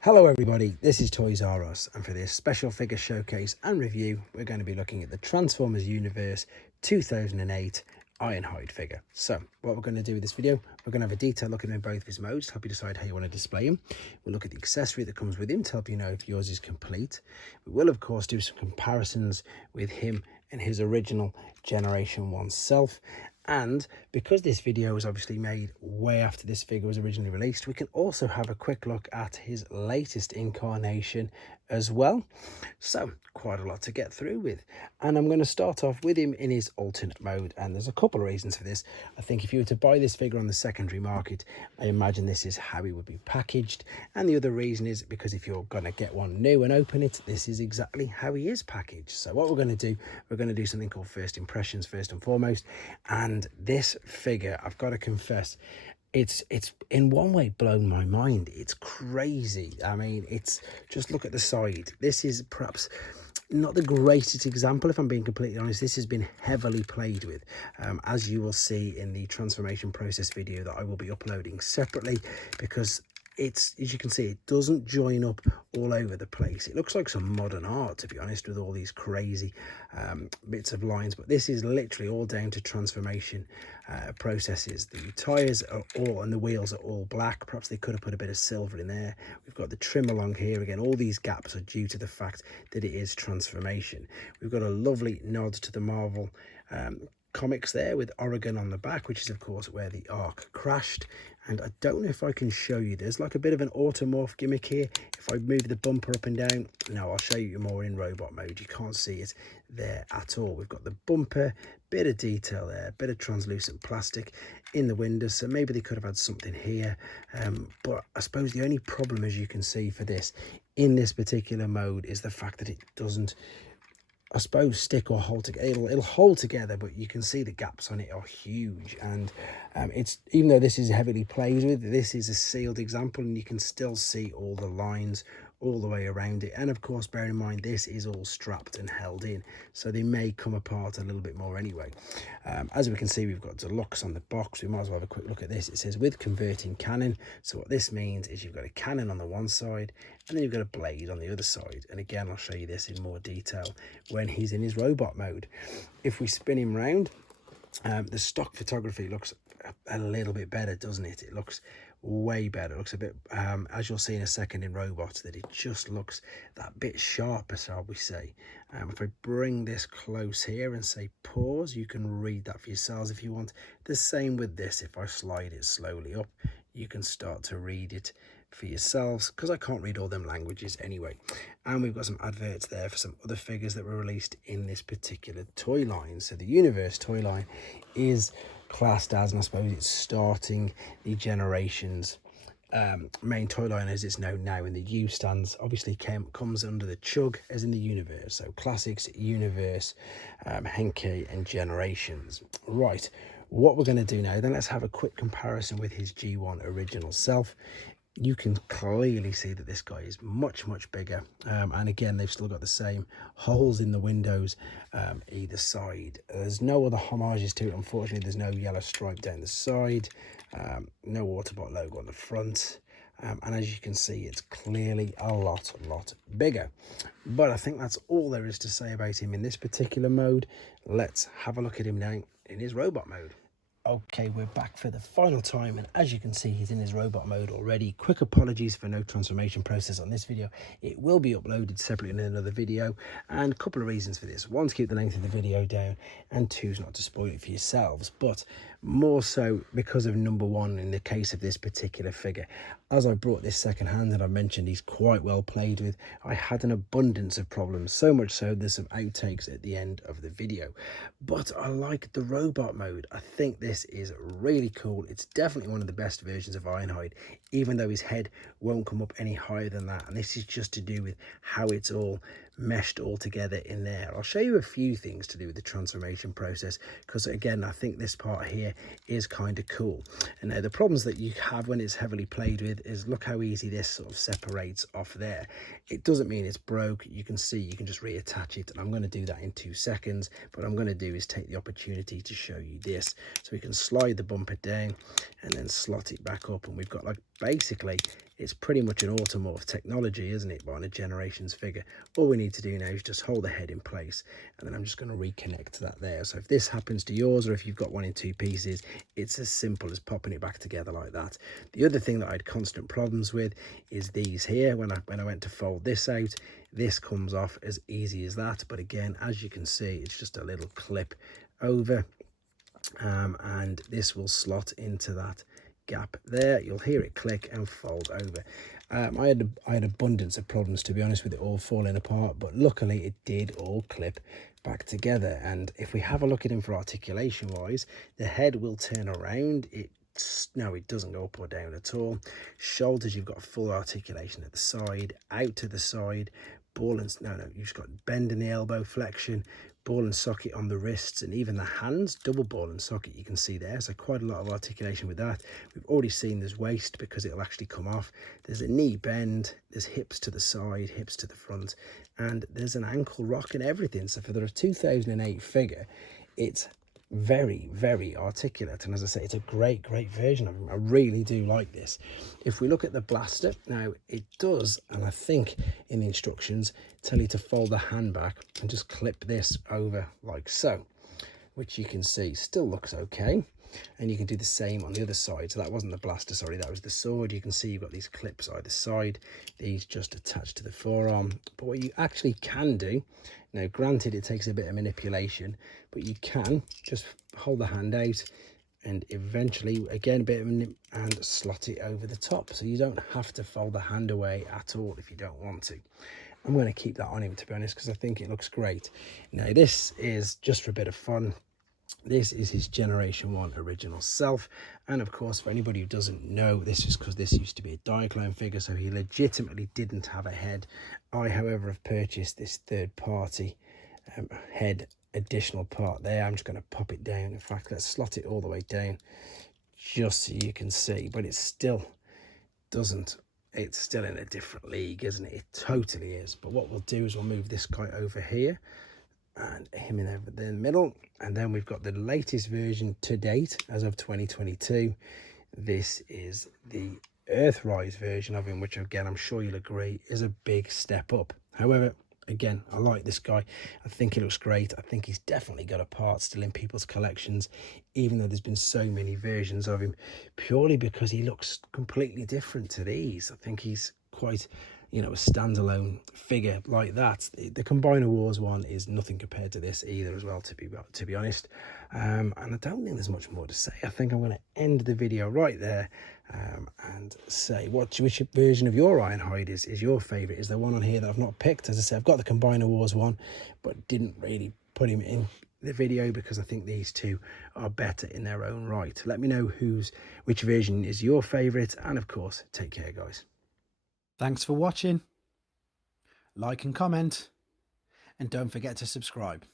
Hello everybody, this is Toys R Us, and for this special figure showcase and review we're going to be looking at the Transformers Universe 2008 Ironhide figure. So what we're going to do with this video, we're going to have a detailed look at him in both of his modes to help you decide how you want to display him. We'll look at the accessory that comes with him to help you know if yours is complete. We will of course do some comparisons with him and his original Generation 1 self. And because this video was obviously made way after this figure was originally released, we can also have a quick look at his latest incarnation as well. So quite a lot to get through with. And I'm going to start off with him in his alternate mode. And there's a couple of reasons for this. I think if you were to buy this figure on the secondary market, I imagine this is how he would be packaged. And the other reason is because if you're going to get one new and open it, this is exactly how he is packaged. So what we're going to do, we're going to do something called first impressions first and foremost. And this figure, I've got to confess, it's in one way blown my mind. It's crazy. I mean, it's just look at the side. This is perhaps not the greatest example, if I'm being completely honest. This has been heavily played with, as you will see in the transformation process video that I will be uploading separately, because it's, as you can see, it doesn't join up all over the place. It looks like some modern art, to be honest, with all these crazy bits of lines, but this is literally all down to transformation processes. The tires are all, and the wheels are all black. Perhaps they could have put a bit of silver in there. We've got the trim along here. Again, all these gaps are due to the fact that it is transformation. We've got a lovely nod to the Marvel comics there with Oregon on the back, which is of course where the Ark crashed. And I don't know if I can show you, there's like a bit of an automorph gimmick here. If I move the bumper up and down, no, I'll show you more in robot mode. You can't see it there at all. We've got the bumper, bit of detail there, bit of translucent plastic in the windows, so maybe they could have had something here. But I suppose the only problem, as you can see, for this in this particular mode is the fact that it doesn't, I suppose, stick or hold together. It'll hold together, but you can see the gaps on it are huge. And it's, even though this is heavily played with, this is a sealed example, and you can still see all the lines all the way around it. And of course, bear in mind, this is all strapped and held in, so they may come apart a little bit more anyway. As we can see, we've got deluxe on the box. We might as well have a quick look at this. It says with converting cannon. So what this means is you've got a cannon on the one side, and then you've got a blade on the other side. And again, I'll show you this in more detail when he's in his robot mode. If we spin him round, the stock photography looks a little bit better, doesn't it? It looks way better. It looks a bit, as you'll see in a second in robots, that it just looks that bit sharper, shall we say. If I bring this close here and say pause, you can read that for yourselves if you want. The same with this. If I slide it slowly up, you can start to read it for yourselves, because I can't read all them languages anyway. And we've got some adverts there for some other figures that were released in this particular toy line. So the Universe toy line is classed as, and I suppose it's starting the Generations main toy line as it's known now, in the U stands obviously comes under the chug as in the Universe. So Classics, Universe, Henkei and Generations. Right, what we're going to do now then, let's have a quick comparison with his G1 original self. You can clearly see that this guy is much bigger, and again, they've still got the same holes in the windows either side. There's no other homages to it, unfortunately. There's no yellow stripe down the side, no Autobot logo on the front, and as you can see, it's clearly a lot bigger. But I think that's all there is to say about him in this particular mode. Let's have a look at him now in his robot mode. Okay, we're back for the final time, and as you can see, he's in his robot mode already. Quick apologies for no transformation process on this video. It will be uploaded separately in another video, and a couple of reasons for this. One, to keep the length of the video down, and two, is not to spoil it for yourselves, but more so because of number one, in the case of this particular figure. As I brought this second hand, and I mentioned he's quite well played with, I had an abundance of problems, so much so there's some outtakes at the end of the video. But I like the robot mode. I think this is really cool. It's definitely one of the best versions of Ironhide, even though his head won't come up any higher than that. And this is just to do with how it's all meshed all together in there. I'll show you a few things to do with the transformation process, because again, I think this part here is kind of cool. And now the problems that you have when it's heavily played with is, look how easy this sort of separates off there. It doesn't mean it's broke. You can see you can just reattach it, and I'm going to do that in 2 seconds. But what I'm going to do is take the opportunity to show you this. So we can slide the bumper down and then slot it back up, and we've got, like, basically it's pretty much an automorph technology, isn't it, but on a Generations figure. All we need to do now is just hold the head in place, and then I'm just going to reconnect that there. So if this happens to yours, or if you've got one in 2 pieces, it's as simple as popping it back together like that. The other thing that I had constant problems with is these here. When I went to fold this out, this comes off as easy as that. But again, as you can see, it's just a little clip over, and this will slot into that gap there. You'll hear it click and fold over. I had abundance of problems, to be honest, with it all falling apart, but luckily it did all clip back together. And if we have a look at him for articulation wise, the head will turn around. No, it doesn't go up or down at all. Shoulders, you've got full articulation at the side, out to the side. Ball and you've just got bend in the elbow flexion, ball and socket on the wrists, and even the hands, double ball and socket, you can see there. So quite a lot of articulation with that. We've already seen there's waist because it'll actually come off. There's a knee bend, there's hips to the side, hips to the front, and there's an ankle rock and everything. So for the 2008 figure, it's very, very articulate, and as I say, it's a great version of him. I really do like this. If we look at the blaster now, it does, and I think in the instructions tell you to fold the hand back and just clip this over like so, which you can see still looks okay. And you can do the same on the other side. So that wasn't the blaster, sorry, that was the sword. You can see you've got these clips either side, these just attached to the forearm. But what you actually can do, now granted it takes a bit of manipulation, but you can just hold the hand out and eventually, again, a bit of and slot it over the top. So you don't have to fold the hand away at all if you don't want to. I'm going to keep that on him, to be honest, because I think it looks great. Now this is just for a bit of fun. This is his Generation 1 original self, and of course, for anybody who doesn't know, this is because this used to be a Diaclone figure, so he legitimately didn't have a head. I, however, have purchased this third-party head additional part there. I'm just going to pop it down. In fact, let's slot it all the way down just so you can see, but it still doesn't. It's still in a different league, isn't it? It totally is. But what we'll do is we'll move this guy over here and him in over the middle, and then we've got the latest version to date as of 2022. This is the Earthrise version of him, which again, I'm sure you'll agree is a big step up. However, again, I like this guy. I think he looks great. I think he's definitely got a part still in people's collections, even though there's been so many versions of him, purely because he looks completely different to these. I think he's quite, you know, a standalone figure like that. The Combiner Wars one is nothing compared to this either as well, to be honest. And I don't think there's much more to say. I think I'm going to end the video right there and say which version of your Ironhide is your favourite. Is there one on here that I've not picked? As I said, I've got the Combiner Wars one, but didn't really put him in the video because I think these two are better in their own right. Let me know which version is your favourite, and of course, take care, guys. Thanks for watching. Like and comment, and don't forget to subscribe.